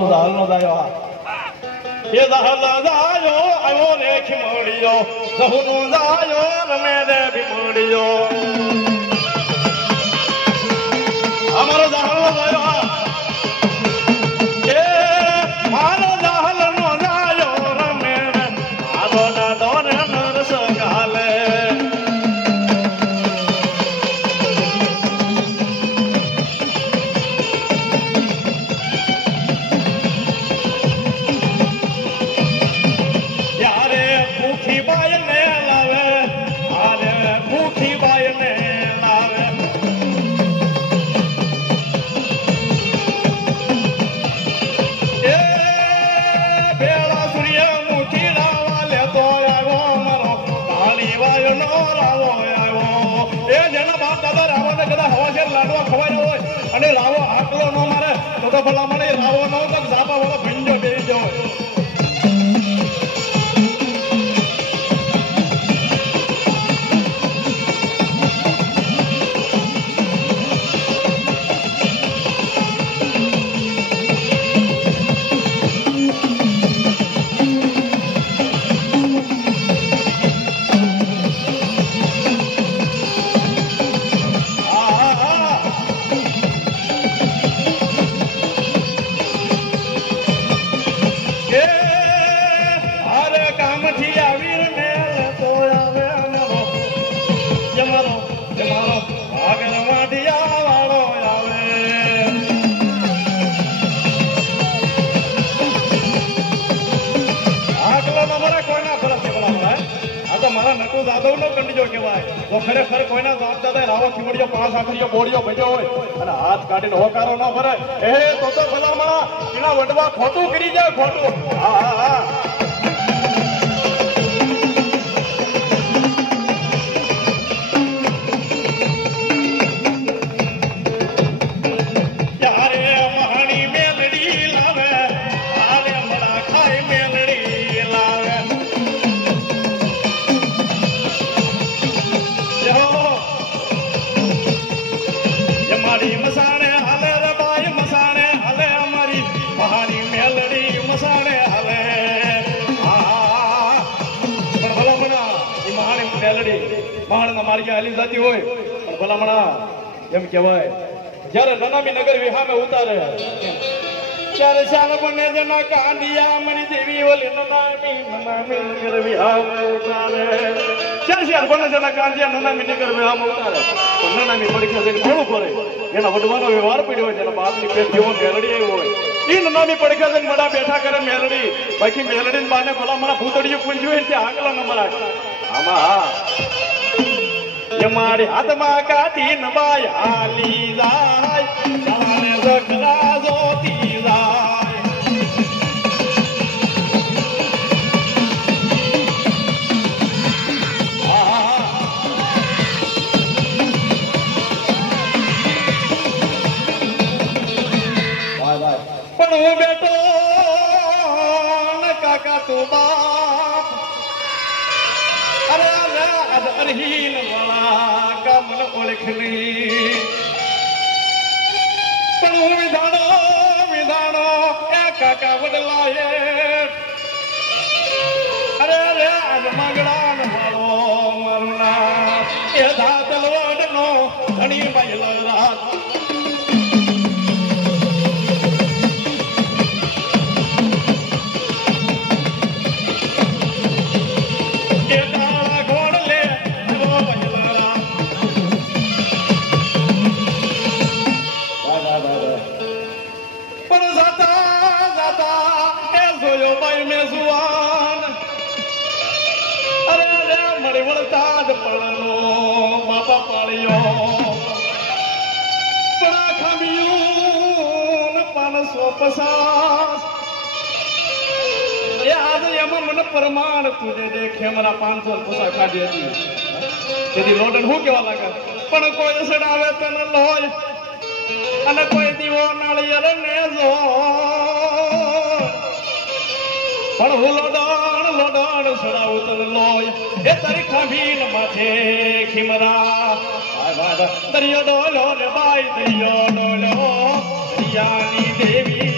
هلايو به ماڻيو એ જેના બાપ દાદા રાવો ને કદાચ હવા શેર લાડવા ખવાય હોય અને રાવો આટલો ન મારે, તો તો કહેવાય. તો ખરેખર કોઈના બાપ દાદા રાવો ખીવડીઓ પાંચ આખરીઓ બોડીઓ ભજ્યો હોય અને હાથ કાઢીને હોકારો ન ભરે એ, તો તો ભલામણા. એના વડવા ખોટું કરી જાય, ખોટું. હા હા હા. માર્ગે હાલી જતી હોય, પણ ભલામણા એમ કહેવાય, જ્યારે નનામી નગર વિહામે ઉતારે ઉતારે. નનામી નગર વિહામે ઉતારે વ્યવહાર પડ્યો હોય તેના બાપની પેટ જેવો આવ્યો હોય. ઈ નનામી પરીક્ષા જઈને બેઠા કરે મેલડી. બાકી મેલડી બાને ભલા મારા ભૂતડીયું પૂંજ્યું હોય તે આગલા આવે આમાં હા મારી હાથમાં કાઢી નબાય હાલી જાય. સવારે સખરા જોતી અરહીન વાળા ગામન ઓળખની પણ હું વિધાણો વિધાણો એ કાકા વડલાએ અરે અરે આજ માંગડા વાળો મારું નામ એ ધાતલ વડનો ધણી મહિલો રાત પાળ્યો પડા ખામ્યું પાંચસો પચાસ એ આજ એમાં મને પ્રમાણ તુજે દેખે મારા પાંચસો પચાસ ખાધી હતી. તેથી લોડન શું કેવા લાગે? પણ કોઈ સડાવે તને લોય. અને કોઈ દીવો નાળિયેર ને જો પણ હું લડાણ લડાણ સડાવું તને લોય. એ તારી ખાભીન માથે ખીમરા. દરિયો ડોલો ને બાઈ દરિયો ડોલો. દરિયાની દેવી